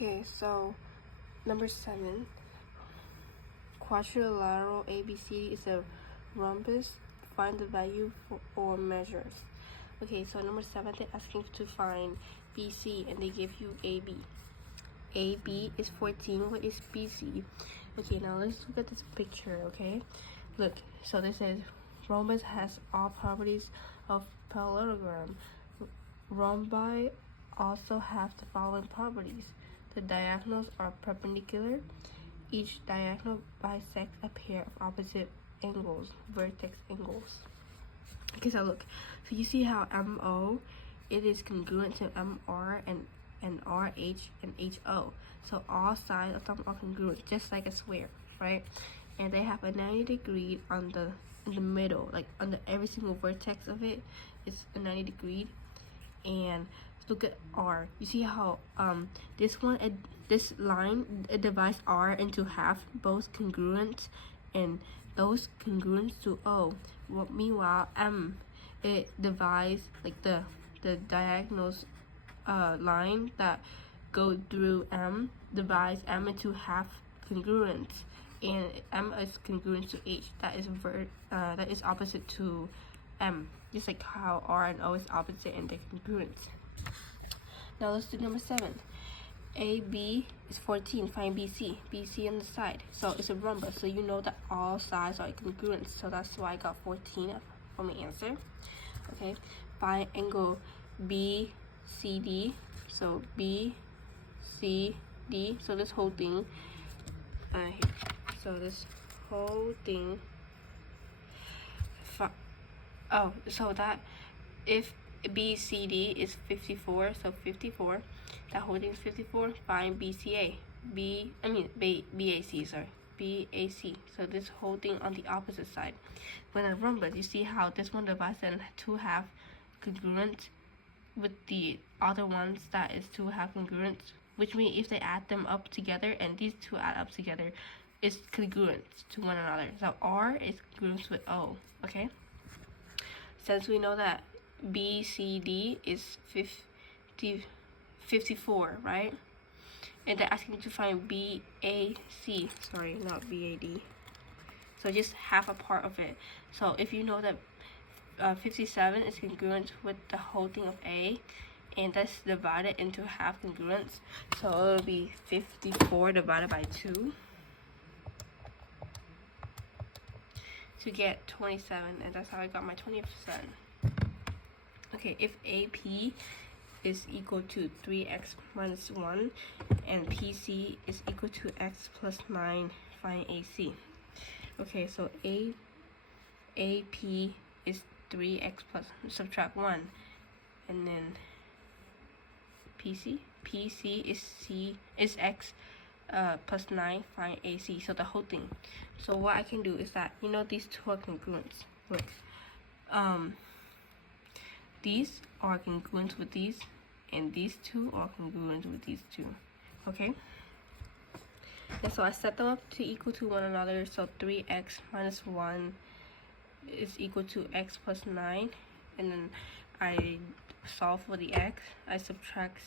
Okay, so number 7, quadrilateral ABC is a rhombus. Find the value for all measures. Okay, so number 7, they're asking to find BC and they give you AB. AB is 14. What is BC? Okay, now let's look at this picture, okay? Look, so this says rhombus has all properties of parallelogram. Rhombi also have the following properties. The diagonals are perpendicular. Each diagonal bisects a pair of opposite angles, vertex angles. Okay, so look. So you see how MO, it is congruent to MR and RH and HO. So all sides of them are congruent, just like a square, right? And they have a 90-degree in the middle, like under every single vertex of it, it's a 90-degree. And look at R. You see how this line, it divides R into half, both congruent, and those congruent to O. Well, meanwhile, M, it divides like the diagonals line that go through M, divides M into half congruent, and M is congruent to H. That is opposite to M, just like how R and O is opposite and they're congruent. Now let's do number 7. AB is 14. Find BC. BC on the side. So it's a rhombus, so you know that all sides are congruent. So that's why I got 14 for my answer. Okay. Find angle BCD. So BCD. So this whole thing. So this whole thing. Oh, so that if BCD is 54, so 54, that whole thing is 54, find BCA. BAC, sorry. BAC. So this whole thing on the opposite side. When a rhombus, you see how this one divides in two half congruent with the other ones that is two half congruent, which means if they add them up together and these two add up together, it's congruent to one another. So R is congruent with O, okay? Since we know that BCD is 54, right? And they're asking to find BAC, sorry, not BAD. So just half a part of it. So if you know that 57 is congruent with the whole thing of A, and that's divided into half congruence, so it'll be 54 divided by 2 to get 27, and that's how I got my 20%. Okay, if AP is equal to 3x minus 1 and PC is equal to x plus 9, find AC. Okay, so AP is 3x plus, subtract 1, and then PC is x plus 9, find AC. So the whole thing. So what I can do is that, you know, these two are congruent. Look, these are congruent with these, and these two are congruent with these two. Okay. And so I set them up to equal to one another. So 3x minus 1 is equal to x plus 9, and then I solve for the x. I subtract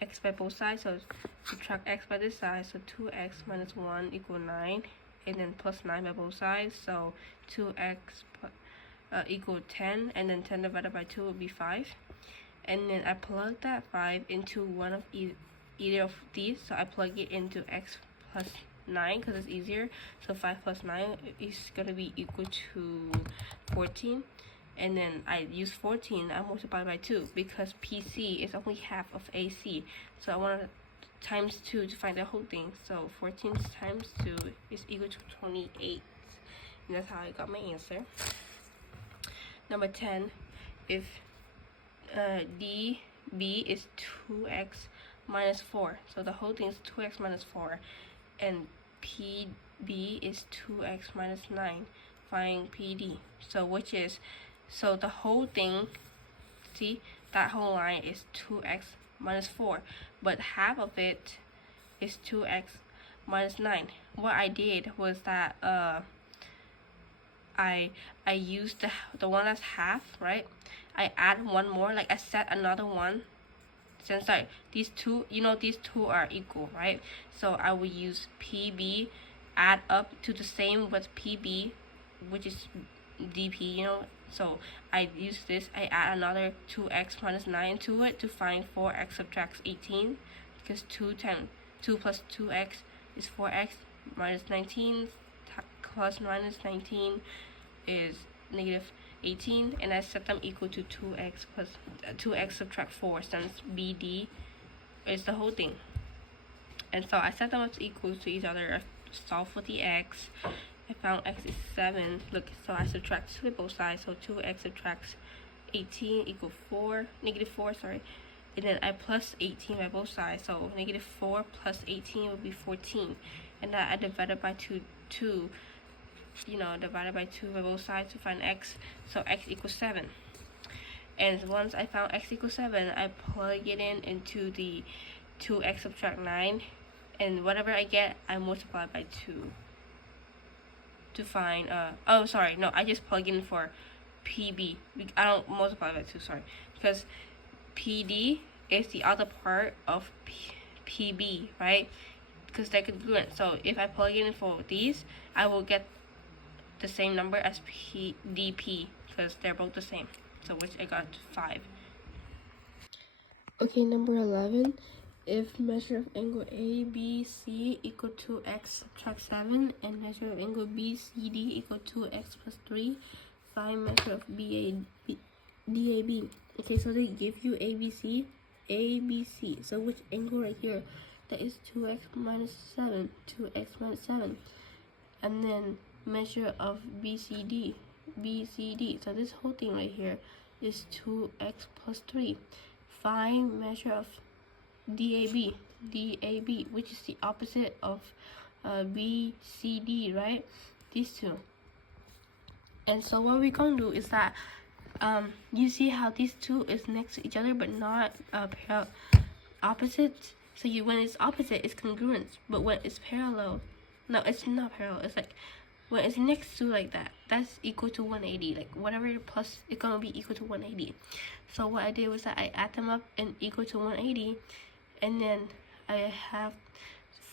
x by both sides, so subtract x by this side, so 2x minus 1 equal 9, and then plus 9 by both sides, so 2x equal 10, and then 10 divided by 2 will be 5. And then I plug that 5 into one of either of these, so I plug it into x plus 9 because it's easier. So 5 plus 9 is going to be equal to 14. And then I use 14, I multiply by 2 because PC is only half of AC. So I want to times 2 to find the whole thing. So 14 times 2 is equal to 28. And that's how I got my answer. Number 10, if DB is 2x minus 4. So the whole thing is 2x minus 4. And PB is 2x minus 9. Find PD. So which is, so the whole thing, see, that whole line is 2x minus 4. But half of it is 2x minus 9. What I did was that I used the one that's half, right? I add one more, like I set another one since these two, these two are equal, right? So I will use PB, add up to the same with PB, which is DP, So I use this, I add another 2x minus 9 to it to find 4x subtracts 18, because 2 plus 2x is 4x, minus 19 plus minus 19 is negative 18, and I set them equal to 2x plus 2x subtract 4, since BD is the whole thing. And so I set them up equal to each other. I solve for the x. I found x is 7. Look, so I subtract 2 at both sides. So 2x subtracts 18 equal 4, negative 4, sorry. And then I plus 18 by both sides. So negative 4 plus 18 will be 14. And then I divided by 2, divided by 2 by both sides to find x. So x equals 7. And once I found x equals 7, I plug it into the 2x subtract 9. And whatever I get, I multiply by 2 to find, I just plug in for PB. I don't multiply by 2, sorry. Because PD is the other part of PB, right? Because they're congruent. So if I plug in for these, I will get the same number as DP, because they're both the same. So which I got 5. Okay, number 11. If measure of angle ABC equal to x subtract 7 and measure of angle BCD equal to x plus 3, find measure of DAB. Okay, so they give you ABC. So which angle right here? That is 2x minus 7. 2x minus 7. And then measure of BCD. So this whole thing right here is 2x plus 3. Find measure of DAB, which is the opposite of BCD, right? These two. And so what we're gonna do is that you see how these two is next to each other but not opposite. So when it's opposite, it's congruent, but when it's parallel, no, it's not parallel. It's like when it's next to like that, that's equal to 180. Like whatever plus, it's gonna be equal to 180. So what I did was that I add them up and equal to 180. And then I have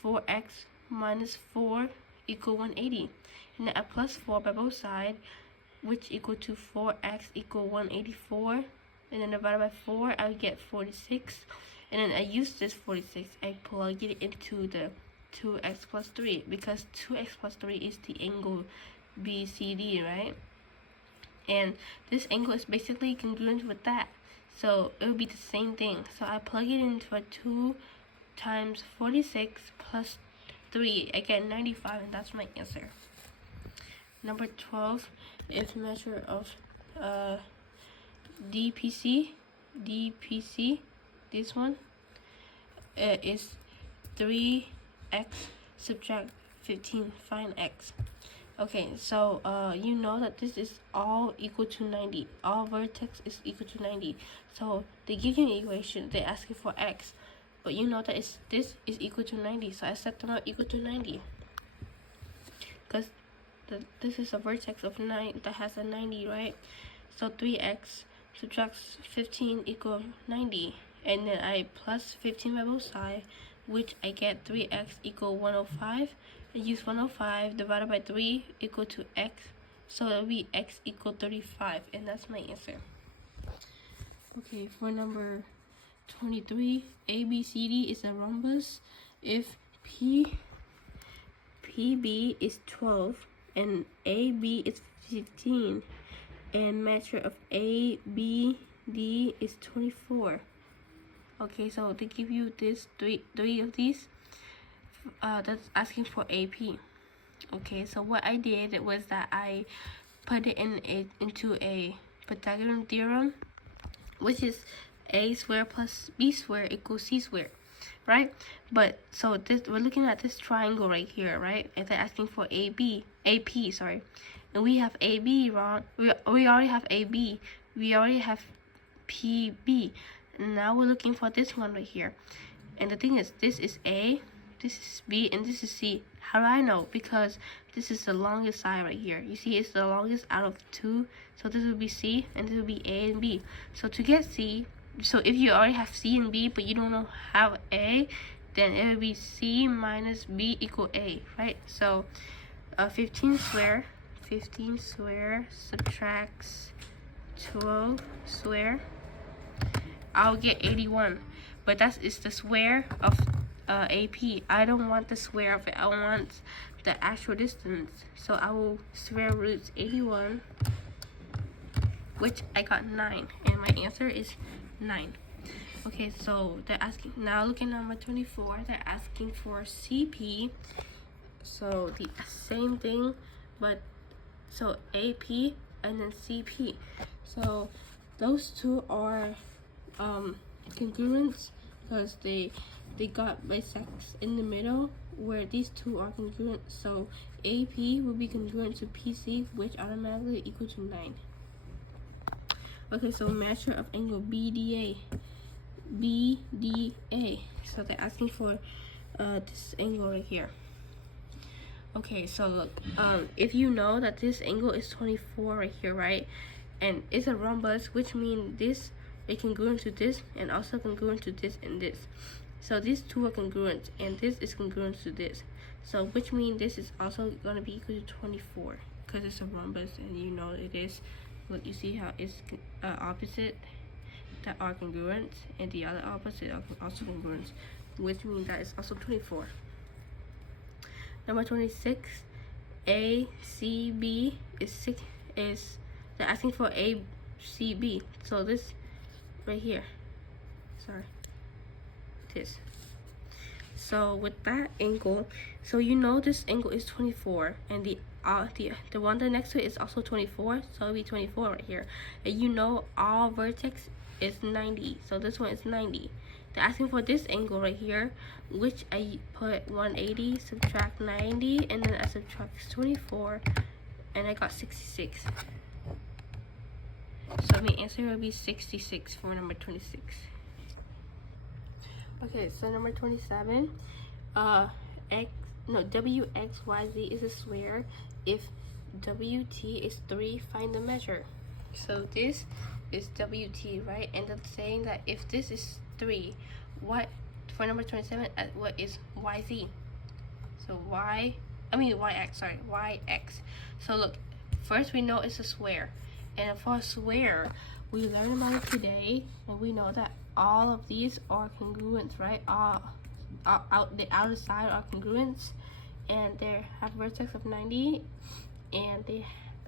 4x minus 4 equal 180. And then I plus 4 by both sides, which equal to 4x equal 184. And then divided by 4, I get 46. And then I use this 46, I plug it into the 2x plus 3, because 2x plus 3 is the angle BCD, right? And this angle is basically congruent with that. So it will be the same thing. So I plug it into a 2 times 46 plus 3. I get 95, and that's my answer. Number 12, if measure of DPC, this one is 3x subtract 15, find x. Okay, so you know that this is all equal to 90. All vertex is equal to 90. So they give you an equation. They ask you for x, but you know that this is equal to 90. So I set them out equal to 90, because this is a vertex of 9 that has a 90, right? So 3x subtracts 15 equal 90, and then I plus 15 by both sides, which I get 3x equal 105. I use 105 divided by 3 equal to x, so it'll be x equal 35, and that's my answer. Okay, for number 23, ABCD is a rhombus. If PB is 12 and AB is 15, and measure of ABD is 24. Okay, so they give you this three of these. That's asking for AP. Okay, so what I did was that I put it into a Pythagorean theorem, which is a squared plus b squared equals c squared, right? But so we're looking at this triangle right here, right? And they're asking for AP, sorry. And we have AB wrong. We already have AB. We already have PB. And now we're looking for this one right here. And the thing is, this is A, this is B, and this is C. How do I know? Because this is the longest side right here. You see, it's the longest out of two. So this will be C, and this will be A and B. So to get C, So if you already have C and B, but you don't know how A, then it would be C minus B equal A, right? So 15 square subtracts 12 square, I'll get 81. But that is the square of AP. I don't want the square of it. I want the actual distance. So I will square root 81, which I got 9, and my answer is 9. Okay, so they're asking, now looking at number 24, they're asking for CP. So the same thing, but so AP and then CP. So those two are congruent because they got bisects in the middle where these two are congruent. So AP will be congruent to PC, which automatically equal to 9. Okay, so measure of angle BDA. So they're asking for this angle right here. Okay, so look, if you know that this angle is 24 right here, right, and it's a rhombus, which means this is congruent to this and also congruent to this and this. So these two are congruent, and this is congruent to this. So which means this is also going to be equal to 24 because it's a rhombus, and you know it is. Look, you see how it's opposite that are congruent, and the other opposite are also congruent, which means that it's also 24. Number 26, ACB is they're asking for ACB. So this right here, sorry, this. So with that angle, so you know this angle is 24, and the one that next to it is also 24, so it'll be 24 right here. And you know all vertex is 90, so this one is 90. They're asking for this angle right here, which I put 180, subtract 90, and then I subtract 24, and I got 66. So my answer will be 66 for number 26. Okay, so number 27, WXYZ is a square. If WT is 3, find the measure. So this is WT, right? And it's saying that if this is 3, what for number 27, what is YZ? So YX. So look, first we know it's a square, and for a square, we learned about it today, and we know that all of these are congruent, right? The outer side are congruent, and they have vertex of 90, and they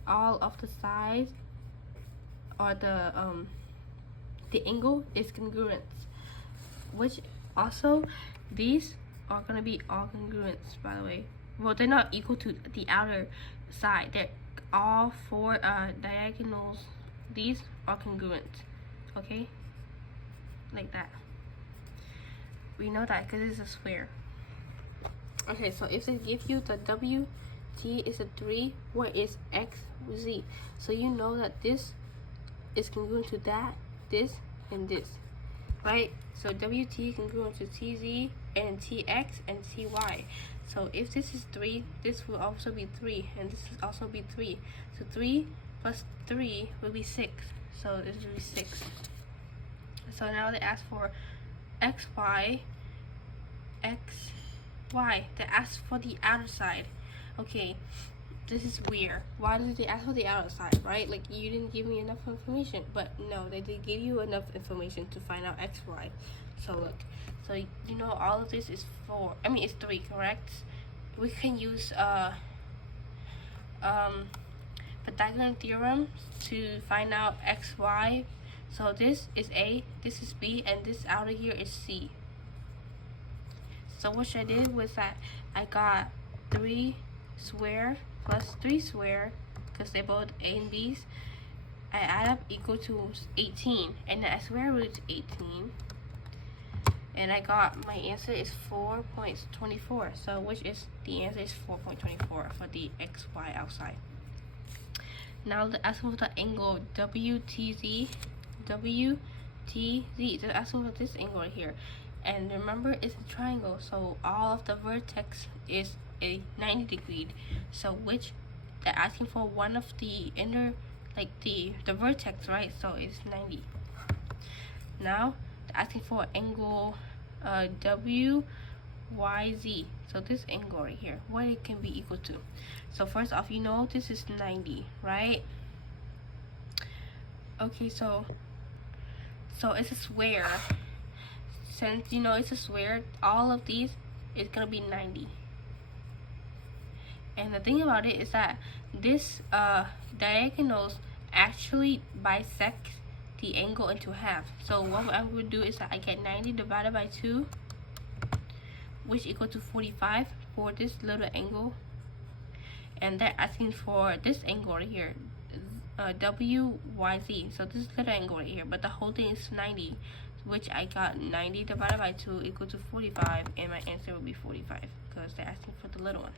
all of the sides or the angle is congruent, which also these are gonna be all congruent, by the way. Well, they're not equal to the outer side. They're all 4 diagonals. These are congruent, okay, like that. We know that because it's a square. Okay, so if they give you the WT is a 3, what is XZ? So you know that this is congruent to that, this, and this, right? So WT congruent to TZ and TX and TY. So if this is 3, this will also be 3, and this will also be 3. So 3 plus 3 will be 6. So this will be 6. So now they ask for XY. They ask for the outer side. Okay, this is weird. Why did they ask for the outer side, right? Like, you didn't give me enough information. But no, they did give you enough information to find out XY. So look, so you know all of this is 4. I mean, it's 3, correct? We can use Pythagorean theorem to find out XY. So this is A, this is B, and this outer here is C. So what I did was that I got 3 square plus 3 square, because they're both A and B's. I add up equal to 18, and then I square root 18. And I got my answer is 4.24. So which is the answer is 4.24 for the XY outside. Now they're asking for the angle WTZ. They're asking for this angle right here. And remember, it's a triangle, so all of the vertex is a 90 degree. So which they're asking for one of the inner, like the vertex, right? So it's 90. Now they're asking for angle WYZ. So this angle right here, what it can be equal to. So first off, you know this is 90, right? Okay, so it's a square. Since you know it's a square, all of these is gonna be 90. And the thing about it is that this diagonals actually bisect the angle into half. So what I'm going to do is that I get 90 divided by 2, which equal to 45 for this little angle. And they're asking for this angle right here, WYZ. So this little angle right here, but the whole thing is 90, which I got 90 divided by 2 equal to 45, and my answer will be 45 because they're asking for the little ones.